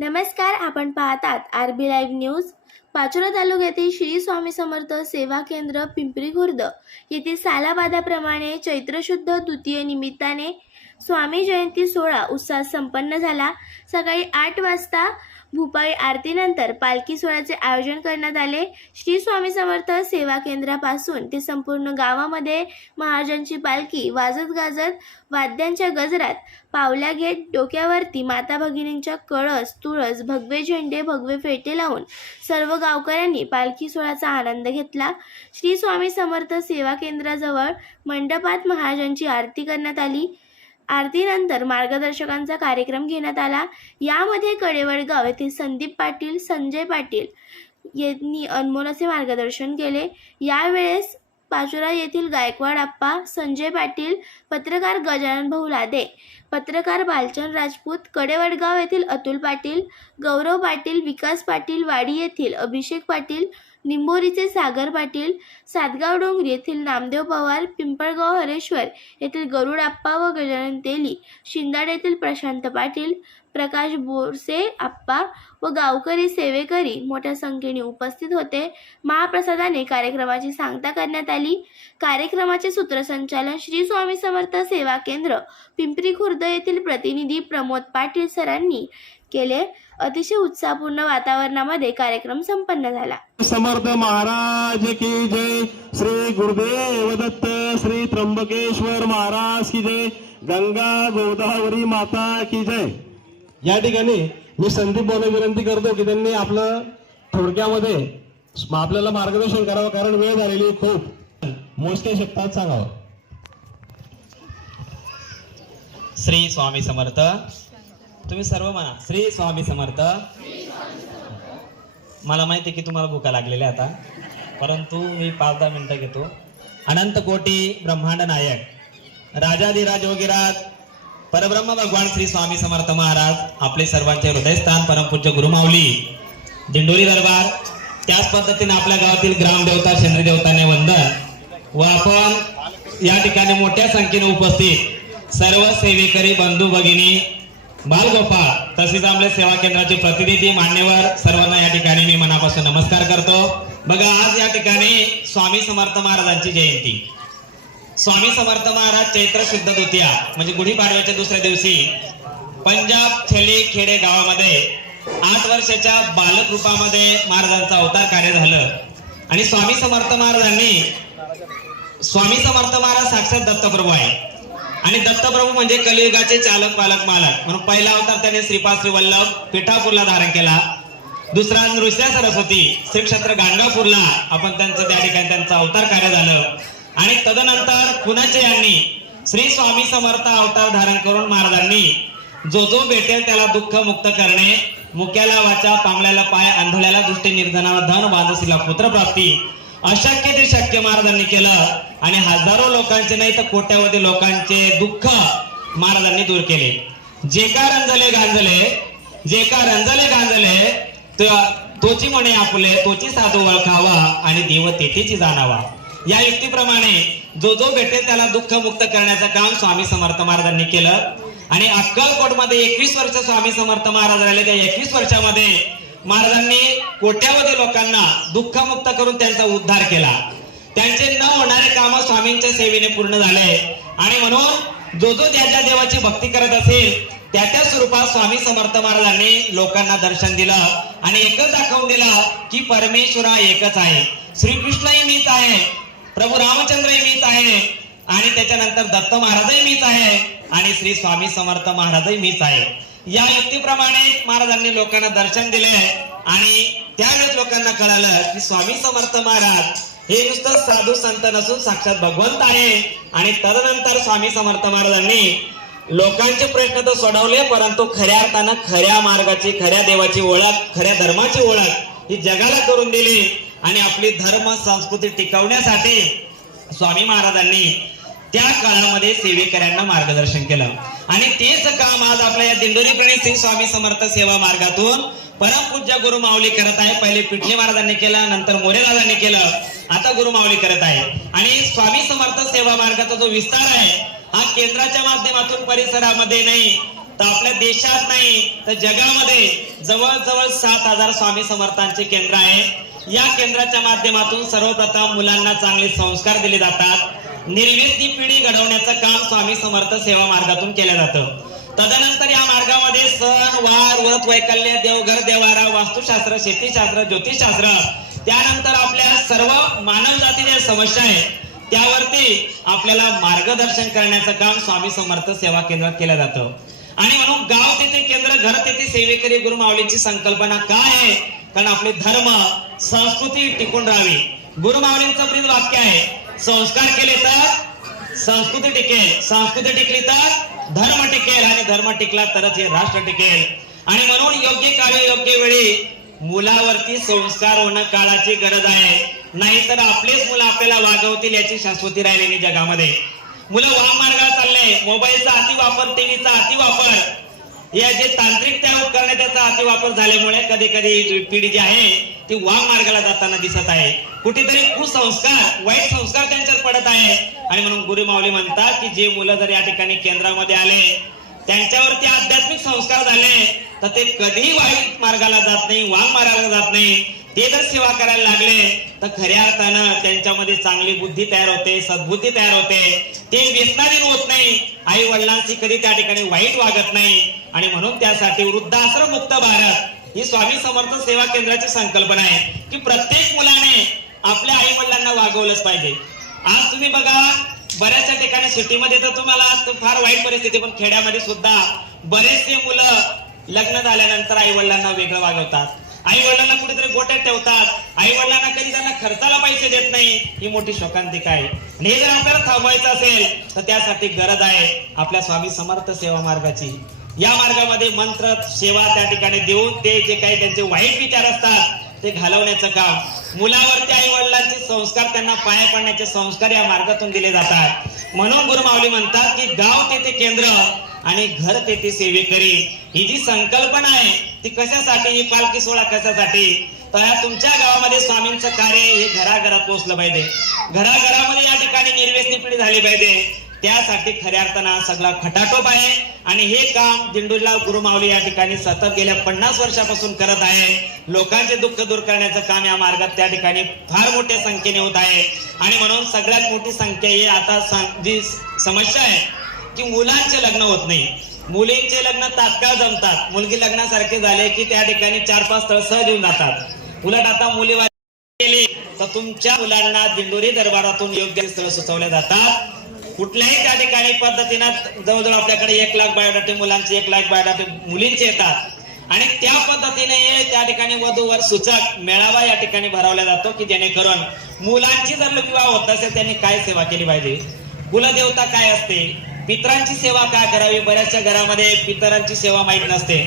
नमस्कार आपण पाहतात R B live news. Pachora तालुक्यातील श्री स्वामी समर्थ सेवा केंद्र पिंपरी खुर्द येथे सालाबादाप्रमाणे चैत्रशुद्ध द्वितीय निमित्ताने स्वामी जयंती सोहळा उत्साहात संपन्न झाला. सकाळी आठ वाजता भूपाळी आरतीनंतर पालखी सोहळ्याचे आयोजन करण्यात आले. श्री स्वामी समर्थ सेवा केंद्रापासून ते संपूर्ण गावामध्ये महाराजांची पालखी वाजत गाजत वाद्यांच्या गजरात पावल्या घेत डोक्यावरती माता भगिनींच्या कळस तुळस भगवे झेंडे भगवे फेटे लावून सर्व गावकऱ्यांनी पालखी सोहळ्याचा आनंद घेतला. श्री स्वामी समर्थ सेवा केंद्राजवळ मंडपात महाराजांची आरती करण्यात आली. आरतीनंतर मार्गदर्शकांचा कार्यक्रम घेण्यात आला. यामध्ये कडेवडगाव येथील संदीप पाटील संजय पाटील यांनी अनमोल असे मार्गदर्शन केले. यावेळेस पाचोरा येथील गायकवाड आप्पा संजय पाटील पत्रकार गजानन भाऊ लादे पत्रकार बालचंद राजपूत कडेवडगाव येथील अतुल पाटील गौरव पाटील विकास पाटील वाडी येथील अभिषेक पाटील निंबोरीचे सागर पाटील सातगाव डोंगरी येथील नामदेव पवार पिंपळगाव हरेश्वर येथील गरुड आप्पा व गजानन तेली शिंदाड येथील प्रशांत पाटील प्रकाश बोरसे आप्पा व गावकरी सेवेकरी मोठ्या संख्येने उपस्थित होते. महाप्रसादाने कार्यक्रमाची सांगता करण्यात आली. कार्यक्रमाचे सूत्रसंचालन श्री स्वामी समर्थ सेवा केंद्र पिंपरी खुर्द येथील प्रतिनिधी प्रमोद पाटील सरांनी केले. अतिशय उत्साहपूर्ण वातावरणामध्ये कार्यक्रम संपन्न झाला. समर्थ महाराज की जय. श्री गुरुदेव दत्त श्री त्र्यंबकेश्वर महाराज की जय. गंगा गोदावरी माता की जय. या ठिकाणी मी संदीप बोले विनंती करतो की त्यांनी आपलं थोडक्यामध्ये आपल्याला मार्गदर्शन करावं कारण वेळ झालेली खूप. मोजक्या शब्दात सांगावं. श्री स्वामी समर्थ. तुम्ही सर्व म्हणा. श्री स्वामी समर्थ. मला माहिती आहे की तुम्हाला भूका लागलेल्या आता. परंतु मी पाच दहा मिनिटं घेतो. अनंत कोटी ब्रह्मांड नायक. राजाधिराज योगीराज परब्रह्म भगवान श्री स्वामी समर्थ महाराज आपले सर्वांचे हृदयस्थान परमपूज्य गुरुमावली दिंडोरी दरबार त्याच पद्धतीने आपल्या गावातील ग्रामदेवता चंद्रदेवताने वंदन व आपण या ठिकाणी मोठ्या संख्येने उपस्थित सर्व सेवेकरी बंधू भगिनी बालगोपाळ तसेच आपल्या सेवा केंद्राचे प्रतिनिधी मान्यवर सर्वांना या ठिकाणी मी मनापासून नमस्कार करतो. बघा आज या ठिकाणी स्वामी समर्थ महाराजांची जयंती. स्वामी समर्थ महाराज चैत्र शुद्ध द्वितीया म्हणजे गुढीपाडव्याच्या दुसऱ्या दिवशी पंजाब छेली खेडे गावामध्ये आठ वर्षाच्या बालक रूपामध्ये महाराजांचं अवतार कार्य झालं. आणि स्वामी समर्थ महाराजांनी स्वामी समर्थ महाराज साक्षात दत्तप्रभू आहे आणि दत्तप्रभू म्हणजे कलियुगाचे चालक पालक मालक. म्हणून पहिला अवतार त्याने श्रीपाद श्री वल्लभ पिठापूरला धारण केला. दुसरा नृसिंह सरस्वती श्री क्षेत्र गाणगापूरला आपण त्यांचं त्या ठिकाणी त्यांचं अवतार कार्य झालं. आणि तदनंतर पुण्याचे यांनी श्री स्वामी समर्थ अवतार धारण करून महाराजांनी जो जो भेटेल त्याला दुःख मुक्त करणे मुक्याला वाचा पांगल्याला पाय अंधल्याला दृष्टी निर्धनाला धन वाजसीला पुत्रप्राप्ती अशक्य ते शक्य महाराजांनी केलं. आणि हजारो लोकांचे नाही तर कोट्यावधी लोकांचे दुःख महाराजांनी दूर केले. जे का रंजले गांजले जे का रंजले गांजले तोची म्हणे आपले तोची साधू ओळखावा आणि देव तेथेची जाणावा. या युक्तीप्रमाणे जो जो भेटेल त्याला दुःख मुक्त करण्याचं काम स्वामी समर्थ महाराजांनी केलं. आणि अक्कलकोटमध्ये एकवीस वर्ष स्वामी समर्थ महाराज राहिले. त्या एकवीस वर्षामध्ये महाराजांनी कोट्यावधी लोकांना दुःखमुक्त करून त्यांचा उद्धार केला. त्यांचे न होणारे काम स्वामींच्या सेवेने पूर्ण झाले. आणि म्हणून जो जो ज्या ज्या देवाची भक्ती करत असेल त्या त्या स्वरूपात स्वामी समर्थ महाराजांनी लोकांना दर्शन दिलं आणि एकच दाखवून दिलं की परमेश्वर हा एकच आहे. श्रीकृष्णही मीच आहे. प्रभू रामचंद्रही मीच आहे. आणि त्याच्यानंतर दत्त महाराजही मीच आहे. आणि श्री स्वामी समर्थ महाराजही मीच आहे. या युक्तीप्रमाणे महाराजांनी लोकांना दर्शन दिले. आणि त्यावेळेस लोकांना कळालं की स्वामी समर्थ महाराज हे नुसतं साधू संत नसून साक्षात भगवंत आहे. आणि तदनंतर स्वामी समर्थ महाराजांनी लोकांचे प्रश्न तर सोडवले परंतु खऱ्या अर्थानं खऱ्या मार्गाची खऱ्या देवाची ओळख खऱ्या धर्माची ओळख ही जगाला करून दिली. आणि आपली धर्म संस्कृती टिकवण्यासाठी स्वामी महाराजांनी त्या काळामध्ये सेवेकऱ्यांना मार्गदर्शन केलं. आणि तेच काम आज आपल्या या दिंडोरी प्रणित श्री स्वामी समर्थ सेवा मार्गातून परमपूज्य गुरु माऊली करत आहे. पहिले पिठले महाराजांनी केलं नंतर मोरेदादांनी केलं. आता गुरु माऊली करत आहे. आणि स्वामी समर्थ सेवा मार्गाचा जो विस्तार आहे हा केंद्राच्या माध्यमातून परिसरामध्ये नाही तर आपल्या देशात नाही तर जगामध्ये जवळजवळ सात हजार स्वामी समर्थांचे केंद्र आहे. या केंद्राच्या माध्यमातून सर्वप्रथम मुलांना चांगले संस्कार दिले जातात. निर्व्यसनी पिढी घडवण्याचं काम स्वामी समर्थ सेवा मार्गातून केलं जातं. तदनंतर या मार्गामध्ये सण वार व्रत वैकल्य देवघर देवारा वास्तुशास्त्र शेतीशास्त्र ज्योतिषशास्त्र त्यानंतर आपल्या सर्व मानव जातीच्या समस्या आहेत त्यावरती आपल्याला मार्गदर्शन करण्याचं काम स्वामी समर्थ सेवा केंद्रात केलं जातं. आणि म्हणून गाव तेथे केंद्र घर तेथे सेवेकरी गुरुमावलीची संकल्पना काय आहे? कारण आपले धर्म संस्कृती टिकून राहावी. गुरु माऊलींचं वाक्य आहे संस्कार केले तर संस्कृती टिकेल. संस्कृती टिकली तर धर्म टिकेल आणि धर्म टिकला तरच हे राष्ट्र टिकेल. आणि म्हणून योग्य काळी योग्य वेळी मुलावरती संस्कार होणं काळाची गरज आहे. नाहीतर आपलेच मुलं आपल्याला वागवतील याची शाश्वती राहिलेली जगामध्ये. मुलं वाम मार्गाला चालले मोबाईलचा अति वापर टीव्हीचा अति वापर या जे तांत्रिक त्या उपकरणे त्याचा अति वापर झाल्यामुळे कधी कधी पिढी जी आहे ती वाम मार्गाला जाताना दिसत आहे. कुठेतरी कुसंस्कार वाईट संस्कार त्यांच्यावर पडत आहे. आणि म्हणून गुरु माऊली म्हणतात की जे मुलं जर या ठिकाणी केंद्रामध्ये आले त्यांच्यावरती आध्यात्मिक संस्कार झाले तर ते कधीही वाईट मार्गाला जात नाही वाम मार्गाला जात नाही. ते जर सेवा करायला लागले तर खऱ्या अर्थानं त्यांच्यामध्ये चांगली बुद्धी तयार होते सद्बुद्धी तयार होते. ते व्यसनाधीन होत नाही. आई वडिलांची कधी त्या ठिकाणी वाईट वागत नाही. आणि म्हणून त्यासाठी वृद्धाश्रम मुक्त भारत ही स्वामी समर्थ सेवा केंद्राची संकल्पना आहे की प्रत्येक मुलाने आपल्या आई वडिलांना वागवलंच पाहिजे. आज तुम्ही बघा बऱ्याचशा ठिकाणी सिटीमध्ये तर तुम्हाला आज फार वाईट परिस्थिती पण खेड्यामध्ये सुद्धा बरेचसे मुलं लग्न झाल्यानंतर आई वडिलांना वेगळं वागवतात. आई वडिलांना कुठेतरी गोट्यात ठेवतात. आई वडिलांना कधी त्यांना खर्चाला पैसे देत नाही ही मोठी शोकांतिका आहे. आणि हे जर आपल्याला थांबवायचं असेल तर त्यासाठी गरज आहे आपल्या स्वामी समर्थ सेवा मार्गाची. या मार्गामध्ये मंत्र सेवा त्या ठिकाणी देऊन ते जे काही त्यांचे वाईट विचार असतात ते घालवण्याचं काम. मुलावरती आई वडिलांचे संस्कार त्यांना पाया पडण्याचे संस्कार या मार्गातून दिले जातात. म्हणून गुरुमावली म्हणतात की गाव तेथे केंद्र आणि घर तेथे सेवेकरी. ही जी संकल्पना आहे ती कशासाठी ही पालखी सोहळा कशासाठी? तर या तुमच्या गावामध्ये स्वामींचं कार्य हे घराघरात पोहोचलं पाहिजे. घराघरामध्ये या ठिकाणी निर्व्यसनी पिढी झाली पाहिजे. त्यासाठी खऱ्या अर्थानं हा सगळा खटाटोप आहे. आणि हे काम दिंडोरीला गुरु माऊली या ठिकाणी सतत गेल्या पन्नास वर्षापासून करत आहे. लोकांचे दुःख दूर करण्याचं काम या मार्गात त्या ठिकाणी फार मोठ्या संख्येने होत आहे. आणि म्हणून सगळ्यात मोठी संख्या ही आता जी समस्या आहे की मुलांचे लग्न होत नाही. मुलींचे लग्न तात्काळ जमतात. मुलगी लग्नासारखे झाले की त्या ठिकाणी चार पाच स्थळ सहज येऊन जातात. उलट आता मुली तर तुमच्या मुलांना दिंडोरी दरबारातून योग्य स्थळ सुचवल्या जातात. कुठल्याही त्या ठिकाणी पद्धतीनं जवळजवळ आपल्याकडे एक लाख बायोडाटे मुलांचे एक लाख बायोडाटे मुलींचे येतात. आणि त्या पद्धतीने हे त्या ठिकाणी वधूवर सूचक मेळावा या ठिकाणी भरवला जातो की जेणेकरून मुलांची जर विवाह होत असेल त्यांनी काय सेवा केली पाहिजे? कुलदेवता काय असते? पितरांची सेवा काय करावी? बऱ्याचशा घरामध्ये पितरांची सेवा माहीत नसते.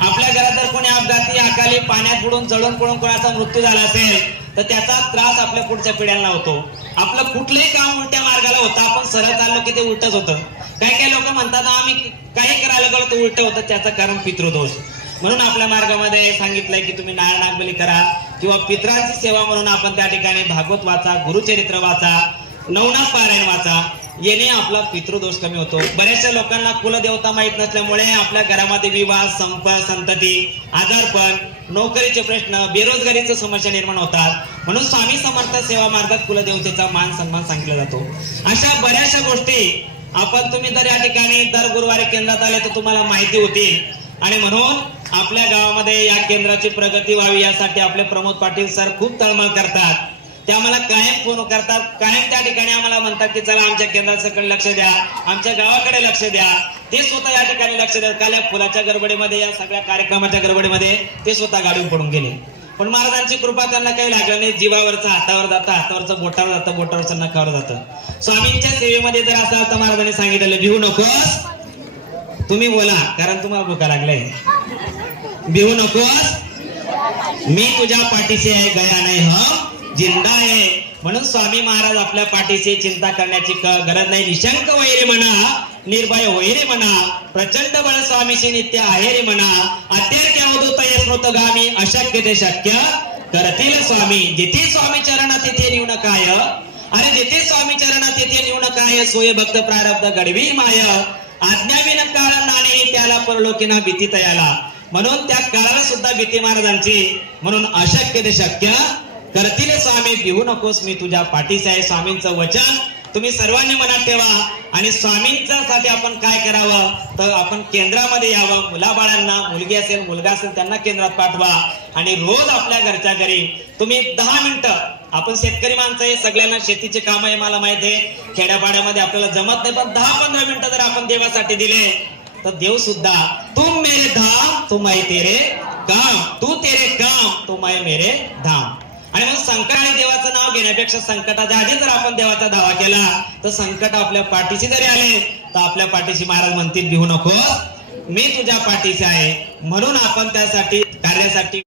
आपल्या घरात जर कोणी अपघाती अकाली पाण्यात बुडून जळून पडून कोणाचा मृत्यू झाला असेल तर त्याचा त्रास आपल्या पुढच्या पिढ्यांना होतो. आपलं कुठलंही काम उलट्या मार्गाला होतं आपण सरळ चाललो की ते उलटच होतं. काही काही लोक म्हणतात आम्ही काही करायला गेलो ते उलट होतं त्याचं कारण पितृदोष. म्हणून आपल्या मार्गामध्ये सांगितलंय की तुम्ही नारायण नागबली करा किंवा पितरांची सेवा म्हणून आपण त्या ठिकाणी भागवत वाचा गुरुचरित्र वाचा नवनाथ पारायण वाचा. येणे आपला पितृदोष कमी होतो. बऱ्याचशा लोकांना कुलदेवता माहीत नसल्यामुळे आपल्या घरामध्ये विवाह संप संतती आजारपण नोकरीचे प्रश्न बेरोजगारीचे समस्या निर्माण होतात. म्हणून स्वामी समर्थ सेवा मार्गात कुलदेवतेचा मान सन्मान सांगितला जातो. अशा बऱ्याचशा गोष्टी आपण तुम्ही जर या ठिकाणी दर गुरुवारी केंद्रात आले तर तुम्हाला माहिती होतील. आणि म्हणून आपल्या गावामध्ये या केंद्राची प्रगती व्हावी यासाठी आपले प्रमोद पाटील सर खूप तळमळ करतात. ते आम्हाला कायम फोन करतात. कायम त्या ठिकाणी आम्हाला म्हणतात की चला आमच्या केंद्राकडे लक्ष द्या. आमच्या गावाकडे लक्ष द्या. ते स्वतः या ठिकाणी लक्ष द्या काल या फुलाच्या गडबडीमध्ये या सगळ्या कार्यक्रमाच्या गडबडीमध्ये ते स्वतः गाडून पडून गेले. पण महाराजांची कृपा त्यांना काही लागलं नाही. जीवावरचं हातावर जातं हातावरचं बोटावर जातं बोटावरचं नखावर जातं. स्वामींच्या सेवेमध्ये जर असं आता महाराजांनी सांगितलेलं भिवू नकोस. तुम्ही बोला कारण तुम्हाला भुका लागलंय भिवू नकोस. मी तुझ्या पाठीशी आहे गया नाही ह. जिंदा आहे. म्हणून स्वामी महाराज आपल्या पाठीशी चिंता करण्याची गरज नाही. निशंक वैरे म्हणा निर्भय वैरे म्हणा प्रचंड बळ स्वामीशी नित्य आहे रे म्हणा. अतेर क्या हो अशक्य ते शक्य करतील स्वामी. जिथे स्वामी चरण तिथे निवण काय? अरे जिथे स्वामी चरण तिथे निवण काय? सोय भक्त प्रारब्ध गडवी माय. आज्ञाविन काळ नाही त्याला परलोकीना भीती तयाला. म्हणून त्या काळाला सुद्धा भीती महाराजांची. म्हणून अशक्य ते शक्य करतील स्वामी भिवू नकोस मी तुझ्या पाठीचे आहे. स्वामींचं वचन तुम्ही सर्वांनी मनात ठेवा. आणि स्वामींच्या साठी आपण काय करावं? तर आपण केंद्रामध्ये यावं. मुलाबाळांना मुलगी असेल मुलगा असेल त्यांना केंद्रात पाठवा. आणि रोज आपल्या घरच्या घरी तुम्ही दहा मिनिटं आपण शेतकरी माणसं आहे सगळ्यांना शेतीचे काम आहे मला माहीत आहे. खेड्यापाड्यामध्ये आपल्याला जमत नाही पण दहा पंधरा मिनिटं जर आपण देवासाठी दिले तर देव सुद्धा तुम मेरे धाम तुम माय तेरे काम. तू तेरे काम तू माय मेरे धाम. आणि मग संकट आणि देवाचं नाव घेण्यापेक्षा संकटाच्या आधी जर आपण देवाचा दावा केला तर संकट आपल्या पाठीशी जरी आले तर आपल्या पाठीशी महाराज म्हणतील भिवू नको मी तुझ्या पाठीशी आहे. म्हणून आपण त्यासाठी कार्यासाठी